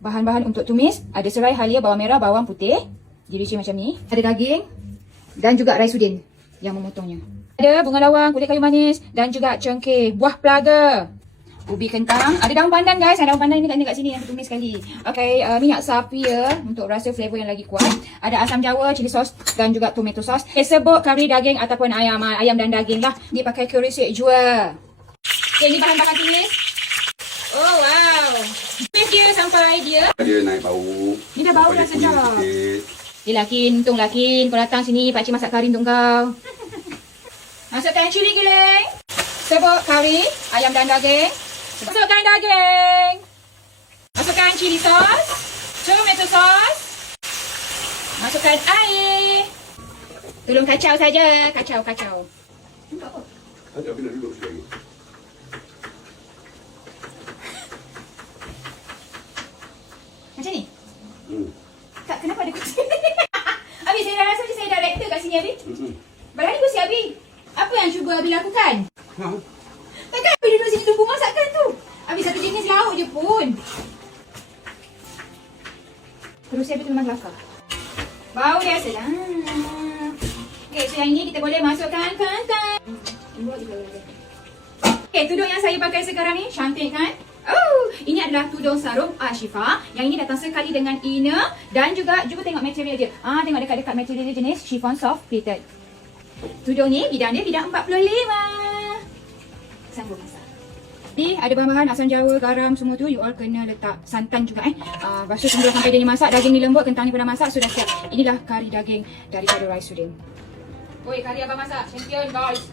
Bahan-bahan untuk tumis, ada serai, halia, bawang merah, bawang putih. Diricik macam ni. Ada daging dan juga raisudin yang memotongnya. Ada bunga lawang, kulit kayu manis dan juga cengkeh, buah pelaga, ubi kentang. Ada daun pandan guys. Daun pandan ni kat sini yang tumis sekali. Okay, minyak sapi ya untuk rasa flavor yang lagi kuat. Ada asam jawa, chili sauce dan juga tomato sauce. Serbuk kari daging ataupun ayam dan daging lah. Dia pakai curry sweet jua. Okay, ni bahan-bahan tumis. Oh wow. Tumis dia sampai dia naik bau. Ni dah bau dah sedap. Okay Lakin, untung Lakin kau datang sini pakcik masak kari untuk kau. Masukkan cili giling, serbuk kari, ayam dan daging. Masukkan daging. Masukkan chili sauce, tomato sauce. Masukkan air. Tolong kacau saja, kacau. Ada apa nak duduk sekali? Macam ni? Tak, kenapa ada kucing? Abi, saya dah rasa macam saya director kat sini, Abi. Barang ni kursi Abi. Apa yang cuba Abi lakukan? Takkan Abi duduk sini tunggu masakan tu? Abi, satu jenis lauk je pun. Terus Abi tu memang kelakar. Bau dia sedap. Okay, so yang ini kita boleh masukkan kentang. Okay, tudung yang saya pakai sekarang ni cantik kan? Oh, ini adalah tudung sarung Ashifa. Yang ini datang sekali dengan inner dan juga tengok material dia. Tengok dekat-dekat material dia jenis chiffon soft pleated. Tudung ni bidang dia bidang 45. Sanggup masak. Jadi ada bahan-bahan asam jawa, garam semua tu you all kena letak santan juga Lepas tu tunggu sampai dia ni masak, daging ni lembut, kentang ni pun dah masak, sudah siap. Inilah kari daging daripada Raisuddin. Oi, kari abang masak, champion guys.